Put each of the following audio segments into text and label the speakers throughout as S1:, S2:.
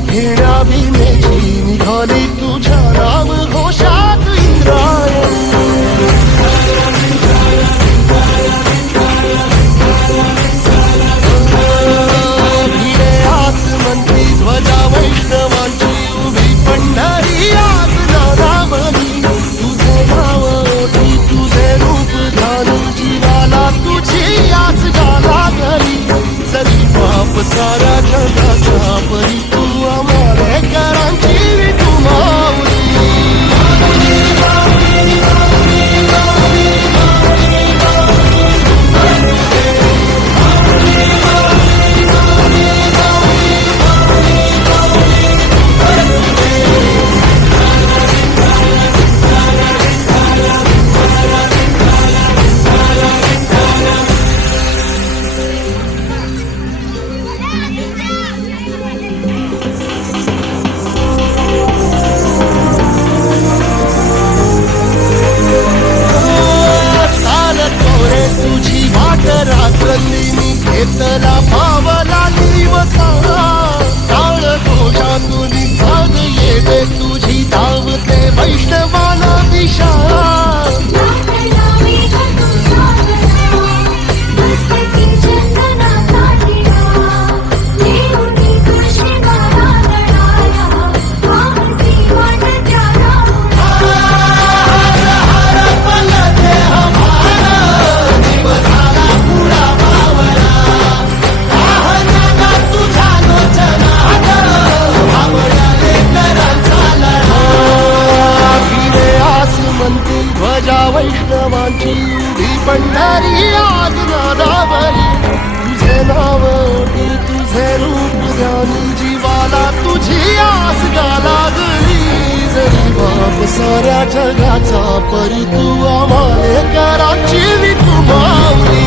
S1: घृणा भी मेरी निढाली तुझे घेतला पावला दिवसा. मला तुझी आस द्या लागली. जरी बाप साऱ्या जगाचा परी तू आम्हाला कराची
S2: वितू मावली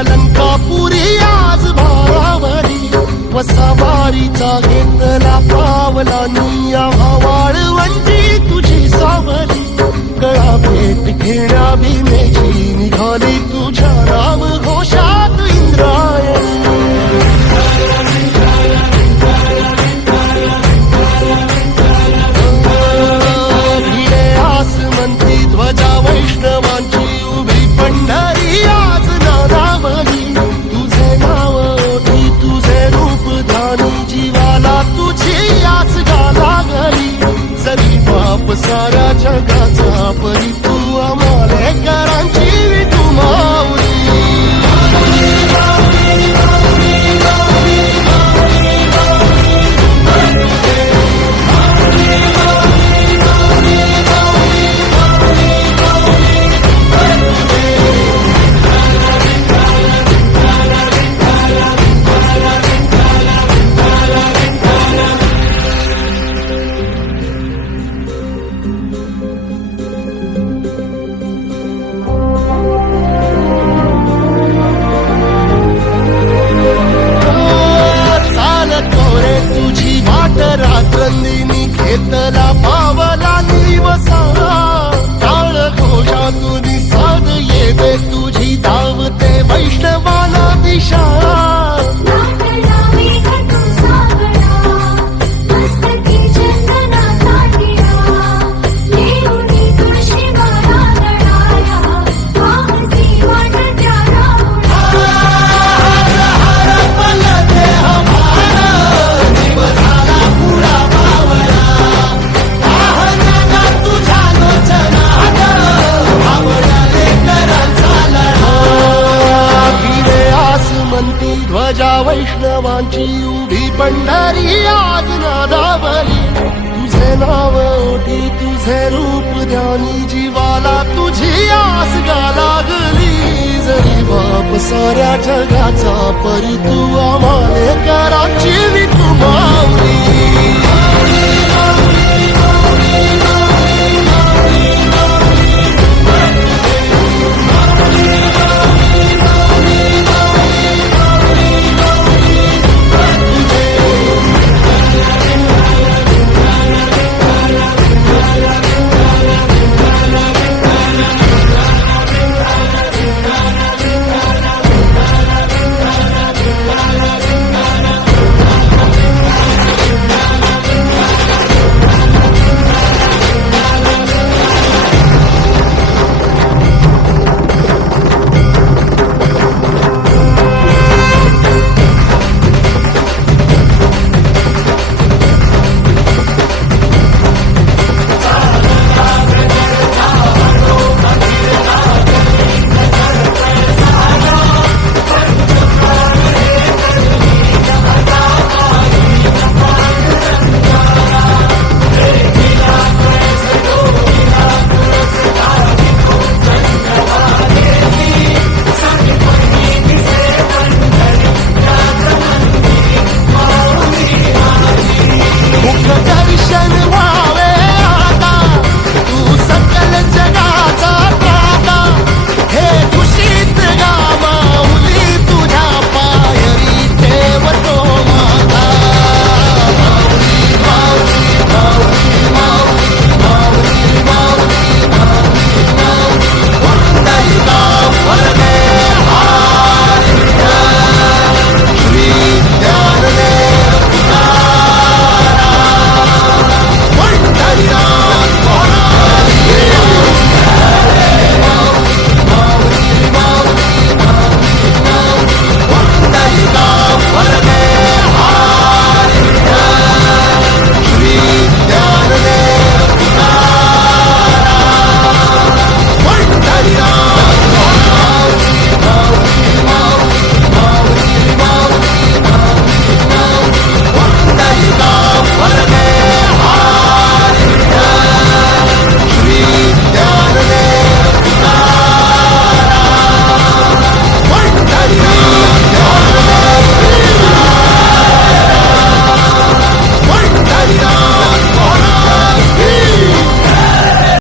S2: अलंकापुरी
S1: आज भारावरी वसावारीचा घेत उभी आज नादावली तुझे नाव ओटी तुझे रूप ध्यानी जीवाला तुझी आस गा लागली. जरी बाप साऱ्या जगाचा परी तू आम्हाले कराची विठू मावली.